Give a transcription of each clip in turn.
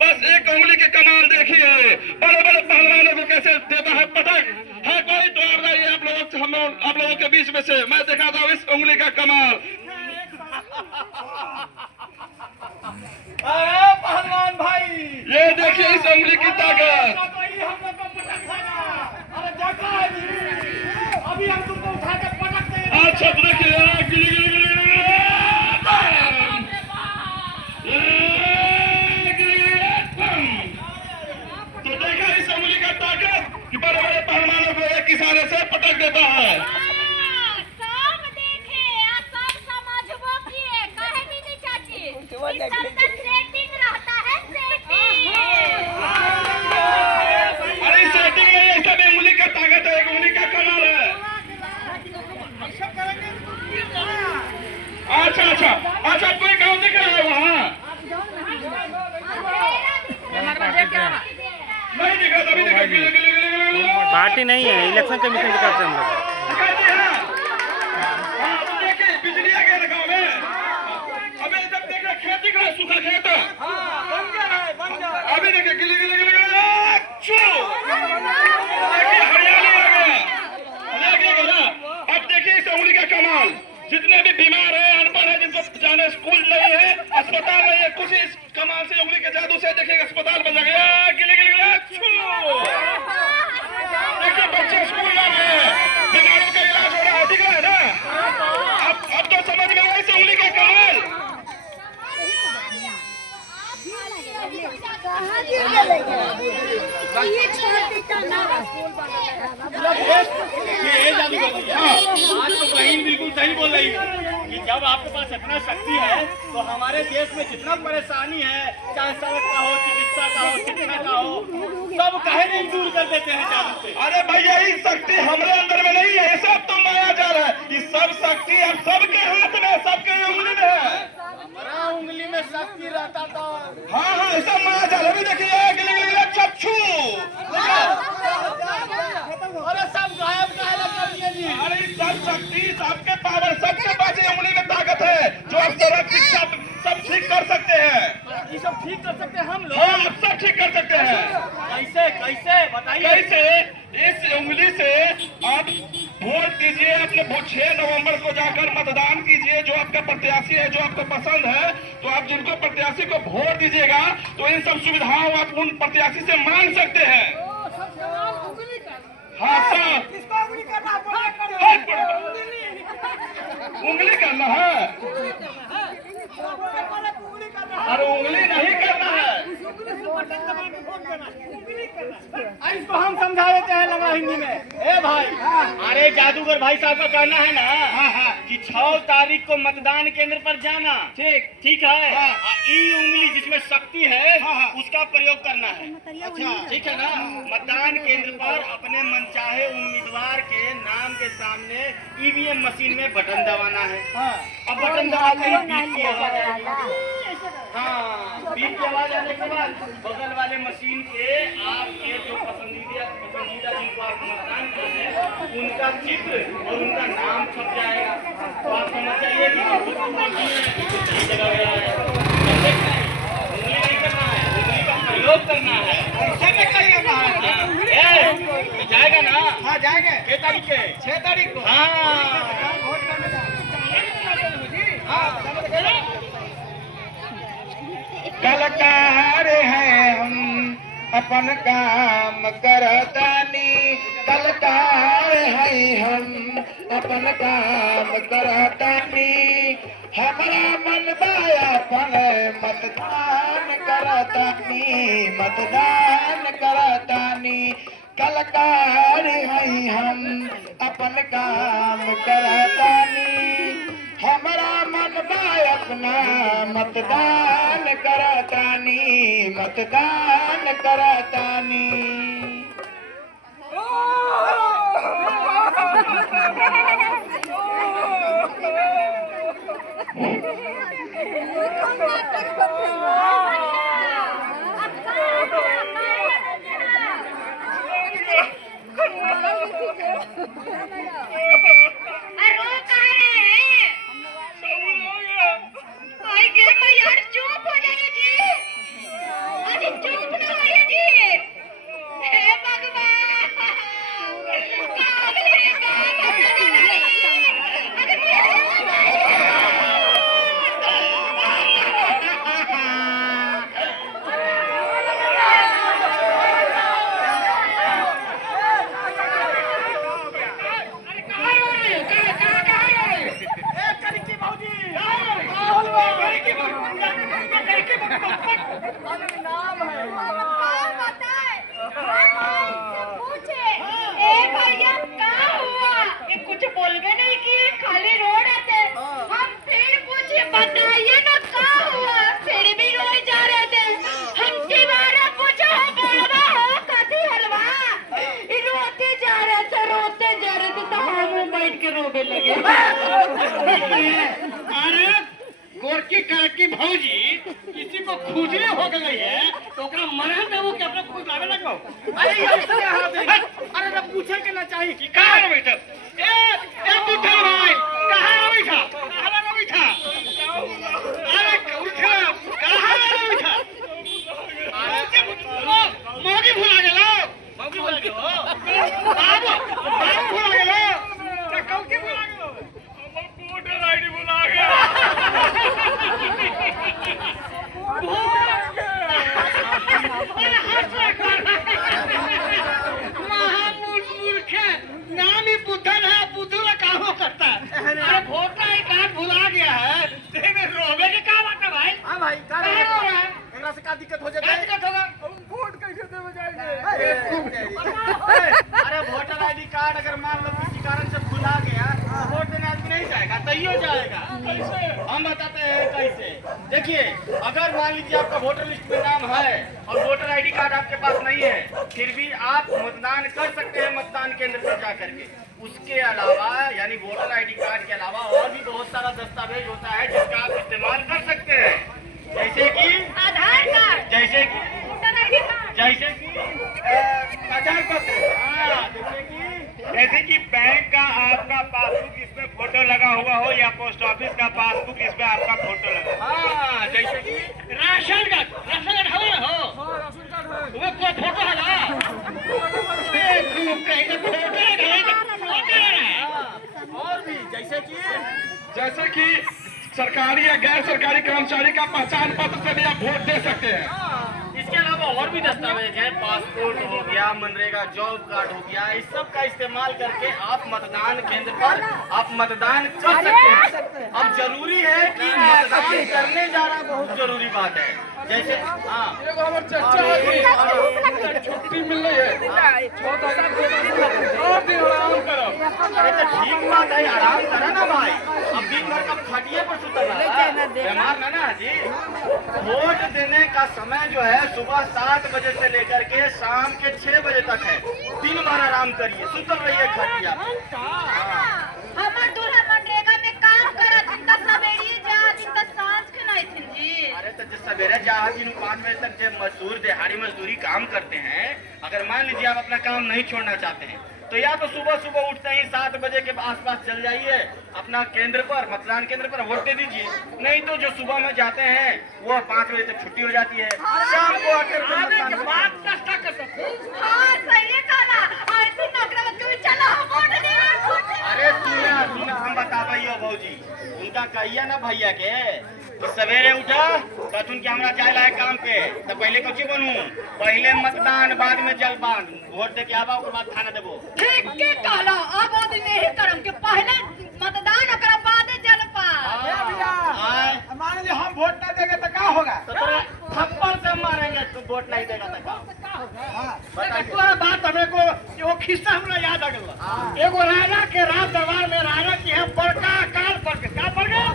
बस एक उंगली के कमाल देखिए, बड़े बड़े पहलवानों को कैसे देता है पटक। है कोई द्वार नहीं आप लोगों के बीच में से मैं दिखाता हूँ इस उंगली का कमाल। पहलवान भाई, ये देखिए इस उंगली की ताकत। अभी हम तुमको उठा के पटक देंगे। अच्छा देखिए तो देखा इस उंगली का ताकत कि बड़े बड़े पहलवानों को एक इशारे से पटक देता है। सब देखे आ सब समझबो किए काहे भी नहीं चाची इस सब का सेटिंग रहता है सेटिंग। अरे सेटिंग नहीं है, सब उंगली का ताकत है, एक उंगली का कमाल है। अच्छा कोई गाँव दिख रहा है वहाँ नहीं दिखा, तभी दिखा। पार्टी नहीं है, इलेक्शन कमीशन के तरफ से हम लोग। देखिए बिजली आ गया गाँव में। अबे जब देख रहे खेत दिख रहा है, सूखा खेत अभी देखिए गिली हरियाली आ गया ना। अब देखिए इस उंगली का कमाल। जितने भी बीमार है, अनपढ़ है, जिनको जाने स्कूल नहीं है, अस्पताल नहीं है, कुछ इस कमाल से उंगली के जादू से देखिए अस्पताल बन गया। देखिए बच्चे स्कूल जा रहे हैं, बीमारों का इलाज हो रहा है, दिख रहा है ना। अब तो समझ में आया इस उंगली का कमाल। आज तो बहन बिल्कुल सही बोल रही कि जब आपके पास इतना शक्ति है तो हमारे देश में जितना परेशानी है, चाहे सड़क का हो, चिकित्सा का हो, शिक्षा का हो, सब कहे नहीं दूर कर देते हैं जादू से। अरे भैया ये शक्ति हमारे अंदर में नहीं है, ये सब तो माया जाल है। ये सब शक्ति अब सबके हाथ में, सबके उंगली में है। हमारा उंगली में शक्ति रहता था। हाँ सब माया जाल। अभी देखिए चक्षु, अरे सब गायब कर दिए जी। अरे सब शक्ति, सबके पावर, सबके पास ये उंगली में ताकत है जो आप सड़क शिक्षा सब ठीक कर सकते हैं। ये सब ठीक कर सकते हैं हम लोग। हाँ आप सब ठीक कर सकते हैं। कैसे कैसे बताइए। कैसे? इस उंगली से आप वोट दीजिए, अपने 6 नवंबर को जाकर मतदान कीजिए। जो आपका प्रत्याशी है, जो आपको पसंद है, तो आप जिनको प्रत्याशी को वोट दीजिएगा तो इन सब सुविधाओं आप उन प्रत्याशी से मांग सकते हैं। हाँ सर, उंगली करना है। अरे उंगली नहीं करना है, इसको हम समझा देते हैं लगा हिंदी में। ए भाई, अरे जादूगर भाई साहब का कहना है ना कि 6 तारीख को मतदान केंद्र पर जाना। ठीक है। ई उंगली जिसमें शक्ति है उसका प्रयोग करना है। अच्छा ठीक है ना। मतदान केंद्र पर अपने मनचाहे उम्मीदवार के नाम के सामने ईवीएम मशीन में बटन दबाना है। अब बटन दबाते ही बीप की आवाज आएगी। हाँ, बीप की आवाज आने के बाद बगल वाले मशीन के आपके जो पसंदीदा जिनको आप मतदान करते हैं उनका चित्र और उनका नाम छप जाएगा। तो आप समझ जाइए कि सही जगह गया है। उंगली नहीं करना है, उंगली का प्रयोग करना है। जाएगा ना। हाँ जाएगा। 6 तारीख के 6 तारीख को। कलकार है हम अपन काम करतानी, कलकार है हम अपन काम करतानी। हमारा मन बायापन मतदान करतानी, मतदान करतानी। कलकार है हम अपन काम करतानी। हमारा मन बाय अपना मतदान करतानी, मतदान करतानी। चुप ना होइए जी। हे भगवान, कुछ बोलबे नहीं किए, खाली रो रहे थे। हम फिर पूछे बताइए ना क्या हुआ, फिर भी रोए जा रहे थे। हम दोबारा पूछा बाबा हो कथी हलवा, रोते जा रहे थे तो हम बैठ के रोने लगे। अरे गोरकी करकी भौजी किसी को खुजली हो गई है तो ओकरा मरह देबो कि अपना खुद लावे लगो। अरे ये क्या हाल है? अरे ना पूछे के ना चाहिए कि कहां रे बैठा ए बुढ़ा भाई कहां रे बैठा, कहां रे बैठा, अरे उठा कहां रे बैठा, अरे मोगी भुला गेलो, मोगी भुला गेलो, बाबू भुला गेलो, त कौके भुला गेलो, हम वोटर आईडी भुला नाम ही बुद्धन है, बुद्धू का काम करता है। अरे वोटर आई कार्ड भुला गया है, तेरे रोवे के क्या बात है भाई? हाँ भाई क्या हो रहा है? हमरा से क्या दिक्कत हो जाएगी? क्या दिक्कत होगा? वोट कैसे देवे जाएंगे? अरे वोटर आईडी कार्ड अगर मान लो किसी कारण से भुला गया तो वोट देने आदमी नहीं जाएगा, तैयो जाएगा। कैसे? हम बताते हैं कैसे। देखिए अगर मान लीजिए आपका वोटर लिस्ट में नाम है और वोटर आईडी कार्ड आपके पास नहीं है, फिर भी आप मतदान कर सकते हैं मतदान केंद्र पर जा करके। उसके अलावा यानी वोटर आईडी कार्ड के अलावा और भी बहुत सारा दस्तावेज होता है जिसका आप इस्तेमाल कर सकते हैं, जैसे कि आधार कार्ड, जैसे कि वोटर आईडी कार्ड, जैसे कि आधार पत्र, जैसे कि बैंक का आपका पासबुक इसमें फोटो लगा हुआ हो या पोस्ट ऑफिस का पासबुक इसमें आपका फोटो लगा। हाँ जैसे कि राशन कार्ड हवा ना हो, वो कोई फोटो है ना, और भी जैसे कि सरकारी या गैर सरकारी कर्मचारी का पहचान पत्र से भी आप वोट दे सकते हैं। इसके अलावा और भी दस्तावेज हैं, पासपोर्ट हो गया, मनरेगा जॉब कार्ड हो गया, इस सब का इस्तेमाल करके आप मतदान केंद्र पर आप मतदान कर सकते हैं। अब जरूरी है कि मतदान करने जाना बहुत जरूरी बात है। जैसे हाँ छुट्टी मिल रही है, 4 दिन आराम करो। अरे तो ठीक बात है, आराम करा ना भाई, अब दिन भर कब खटिए पर सुतर रहा, बीमार ना जी। वोट देने का समय जो है सुबह 7 बजे से लेकर के शाम के 6 बजे तक है। दिन भर आराम करिए, सुतर रहिए खटिया। हमर दूल्हा मनरेगा में काम करत, जिनका सवेरे जा, जिनका सांझ के नहीं थी जी। अरे तो जो सवेरे जहाँ 5 बजे तक जो मजदूर दिहाड़ी मजदूरी काम करते हैं, अगर मान लीजिए आप अपना काम नहीं छोड़ना चाहते हैं तो या तो सुबह सुबह उठते ही 7 बजे के आसपास चल जाइए अपना केंद्र पर, मतदान केंद्र पर वोट दे दीजिए। नहीं तो जो सुबह में जाते हैं वो 5 बजे तक छुट्टी हो जाती है, शाम को आकर हाँ सही है काला, ऐसी नौकरी कभी चला वोट देवे। अरे सुना हम बताइए भौजी, उनका कहिए ना भैया के कि सवेरे उठा कहतुन कि हमरा जाए लायक काम पे, तो पहले कौची बनू, पहले मतदान बाद में जलपान, वोट दे के आवा उसके बाद खाना देबो। ठीक के काला, अब वो दिन यही करम के पहले मतदान ओकरा बाद जलपान। मान लीजिए हम वोट ना देंगे तो क्या होगा? तो तोरा थप्पड़ से मारेंगे, तू वोट नहीं देगा तो क्या होगा? तोरा बात हमें को वो खिस्सा हमरा याद आ गया। एगो राजा के राज दरबार में राजा की है बड़का अकाल पड़ के, क्या पड़ गया?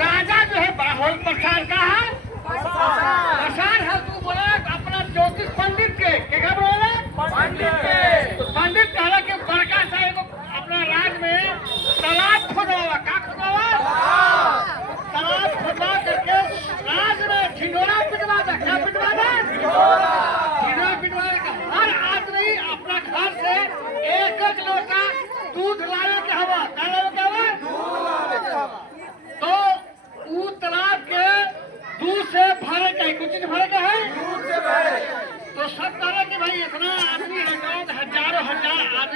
राजा जो है बाहुल पठान का है, पठान है, तू बोला अपना ज्योतिष पंडित के क्या बोला? पंडित के। तो पंडित कहला कि बड़का सा एगो अपना राज में तालाब खोदवा, क्या खोदवा? तालाब खोदवा करके राज में ढिंडोरा पिटवा था, क्या पिटवा था? ढिंडोरा पिटवा का हर आदमी अपना घर से एक लोटा दूध लावे के हवा, क्या लावे के हवा? तो तालाब के दूध से भरे के कुछ चीज भरे के है,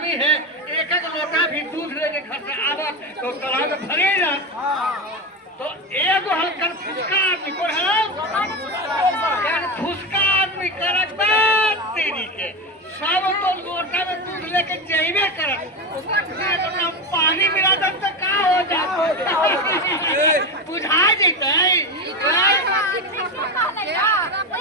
आदमी है, एक एक लोटा भी दूध लेके घर से आवत तो तालाब में भरे ना। तो एगो हल्का फुसका आदमी को है, फुसका आदमी करत बात तेरी के सब तो लोटा में दूध लेके जाइबे करत, तो पानी मिला दम तो का हो जात बुझा जैते।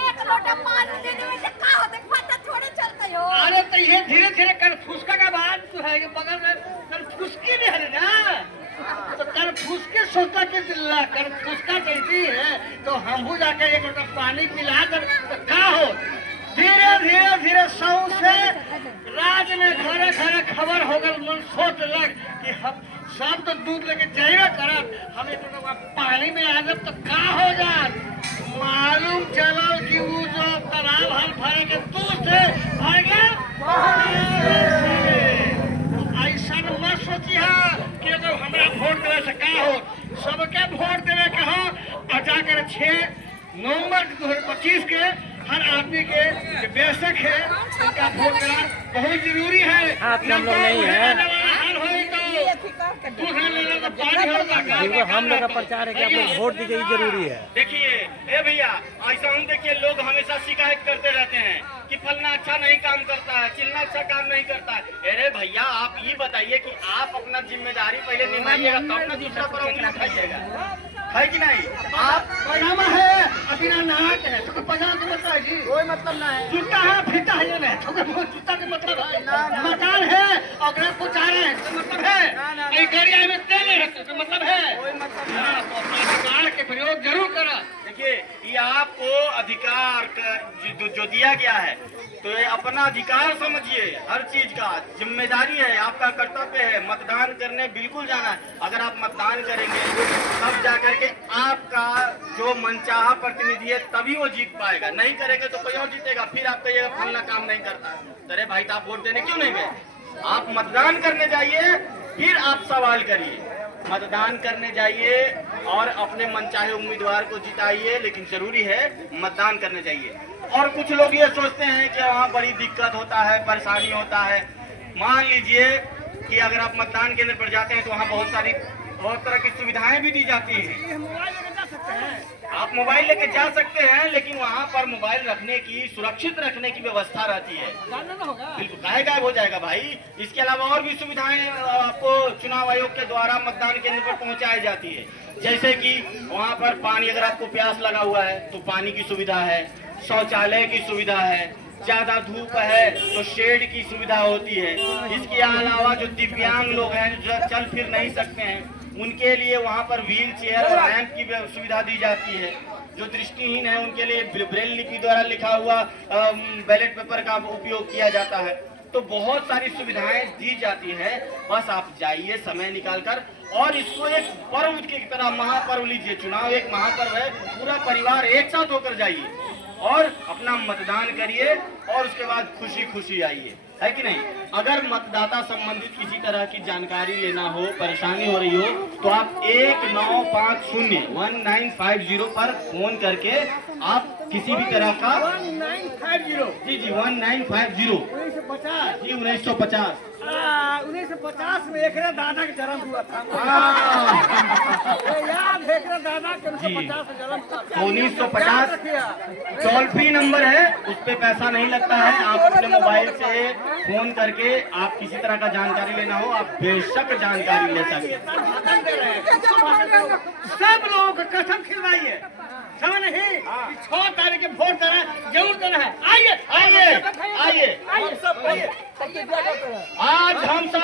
एक लोटा पानी देने में से का होते पता थोड़े चलते हो। अरे तो ये धीरे धीरे कर फुसका का बात तो है, ये बगल में कर फुसकी भी है ना, तो कर फुसके सोचा के दिल्ला कर फुसका कहती है तो हम हो जाके एक लोटा पानी पिला कर तो का हो। धीरे धीरे धीरे सौ से राज में घरे घरे खबर हो गल, मन सोच लग कि हम सब तो दूध लेके जाइए करब, हम एक लोटा पानी में आ जब तो का हो जात। मालूम चलल कि वो जो तालाब हल भरे के दूध से भर गया। ऐसा मत सोची है कि अगर हमरा वोट देवे से का हो, सबके वोट देवे के हो और जाकर 6 नवंबर 2025 के हर आदमी के जो बेशक है उनका वोट देना बहुत जरूरी है। आप हम लोग नहीं हैं। हम लोग का प्रचार है कि आप लोग वोट दीजिए, ये जरूरी है। देखिए ए भैया, ऐसा हम देखिए लोग हमेशा शिकायत करते रहते हैं कि फलना अच्छा नहीं काम करता है, चिलना अच्छा काम नहीं करता है। अरे भैया आप ये बताइए कि आप अपना जिम्मेदारी पहले निभाइएगा तब ना दूसरा पर उंगली उठाइएगा, है कि नहीं? आप पजामा है अभी ना नाक है तो पजामा का मतलब है जी, कोई मतलब ना है। जूता है फीता है ये नहीं तो जूता का मतलब है। मकान है अगर पहुंचा रहे हैं तो मतलब है, कहीं गाड़ी में तेल नहीं रखते तो मतलब है, कोई मतलब नहीं। तो अपने अधिकार के प्रयोग जरूर करा। देखिए ये आपको अधिकार जो दिया गया है तो ये अपना अधिकार समझिए, हर चीज का जिम्मेदारी है, आपका कर्तव्य है मतदान करने बिल्कुल जाना है। अगर आप मतदान करेंगे तब जाकर के आपका जो मनचाहा प्रतिनिधि है तभी वो जीत पाएगा, नहीं करेंगे तो कोई और जीतेगा, फिर आप कहिएगा फलना काम नहीं करता। अरे भाई तो आप वोट देने क्यों नहीं गए? आप मतदान करने जाइए फिर आप सवाल करिए, मतदान करने जाइए और अपने मनचाहे उम्मीदवार को जिताइए, लेकिन जरूरी है मतदान करने जाइए। और कुछ लोग ये सोचते हैं कि वहाँ बड़ी दिक्कत होता है, परेशानी होता है। मान लीजिए कि अगर आप मतदान केंद्र पर जाते हैं तो वहाँ बहुत तरह की सुविधाएं भी दी जाती हैं। आप मोबाइल लेके जा सकते हैं, लेकिन वहाँ पर मोबाइल रखने की, सुरक्षित रखने की व्यवस्था रहती है। बिल्कुल काहे गायब हो जाएगा भाई। इसके अलावा और भी सुविधाएं आपको चुनाव आयोग के द्वारा मतदान केंद्र पर पहुँचाई जाती है, जैसे कि वहाँ पर पानी, अगर आपको प्यास लगा हुआ है तो पानी की सुविधा है, शौचालय की सुविधा है, ज्यादा धूप है तो शेड की सुविधा होती है। इसके अलावा जो दिव्यांग लोग हैं जो चल फिर नहीं सकते हैं उनके लिए वहाँ पर व्हील चेयर और रैंप की सुविधा दी जाती है। जो दृष्टिहीन है उनके लिए ब्रेल लिपि द्वारा लिखा हुआ बैलेट पेपर का उपयोग किया जाता है। तो बहुत सारी सुविधाएं दी जाती है, बस आप जाइए समय निकालकर और इसको एक पर्व की तरह महापर्व लीजिए। चुनाव एक महापर्व है, पूरा परिवार एक साथ होकर जाइए और अपना मतदान करिए और उसके बाद खुशी खुशी आइए, है कि नहीं? अगर मतदाता संबंधित किसी तरह की जानकारी लेना हो, परेशानी हो रही हो तो आप 1950 पर फोन करके आप किसी भी तरह का 1950 जी 1950 जी 1950 1950 में एक दादा का जन्म हुआ था। याद है दादा के 1950 में जन्म हुआ था। 1950 टोल फ्री नंबर है, उस पे पैसा नहीं लगता है। आप अपने मोबाइल से फोन करके आप किसी तरह का जानकारी लेना हो, आप बेशक जानकारी ले सकते। सब लोगों को कसम खिलवाइए, समझ नहीं? 6 तारीख के वोट देना जरूर देना है। आइए आइए आइए आज हम सब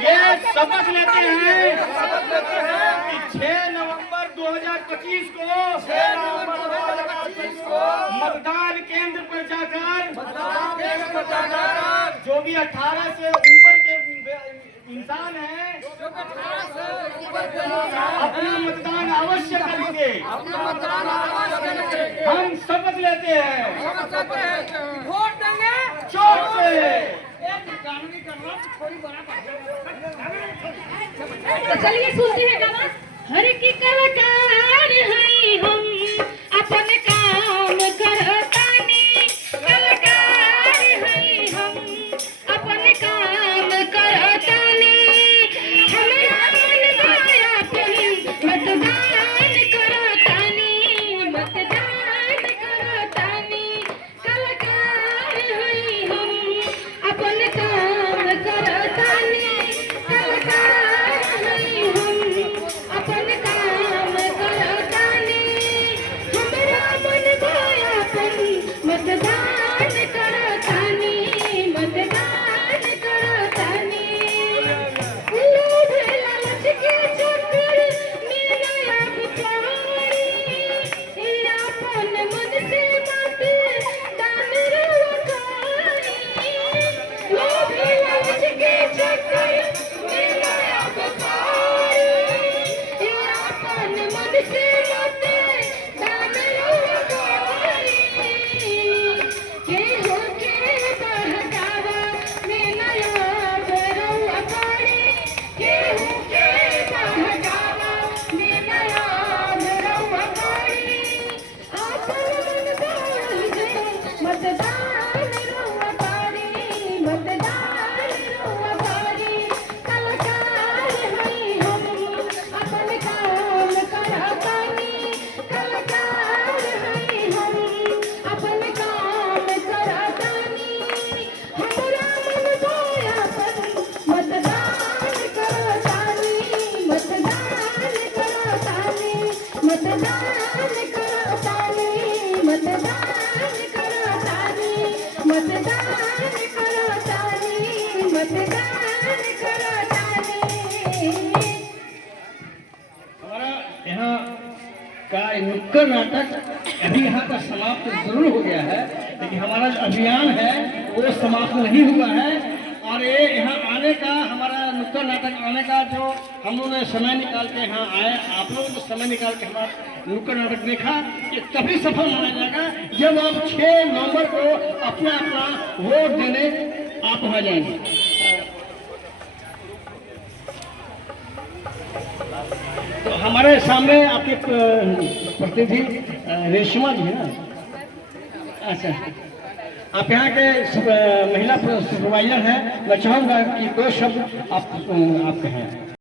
ये शपथ लेते हैं कि 6 नवंबर 2025 को मतदान केंद्र पर जाकर जो भी 18 से ऊपर के इंसान हैं अपना मतदान अवश्य करेंगे। हम शपथ लेते हैं वोट देंगे चौक से। तो चलिए सुनते हैं गाना। हर की कलाकार हैं हम, अपन काम करतानी, कलाकार हैं हम, अपन मतदान करो तानी, मतदान करो तानी, मतदान करो तानी। हमारा यहाँ का नुक्कड़ नाटक अभी यहाँ का समाप्त जरूर हो गया है, लेकिन हमारा जो अभियान है वो समाप्त नहीं हुआ है। और ये यहाँ आने का, हमारा नुक्कड़ नाटक आने का जो हम लोगों ने समय निकाल के यहाँ आए, आप लोगों ने समय निकाल के हमारा नुक्कड़ नाटक देखा, ये तभी सफल माना जाएगा जब आप 6 नवंबर को अपना अपना वोट देने आप वहाँ जाएंगे। तो हमारे सामने आपके प्रतिनिधि रेशमा जी है ना। अच्छा, आप यहाँ के महिला सुपरवाइजर हैं। मैं चाहूँगा कि 2 शब्द आप कहें।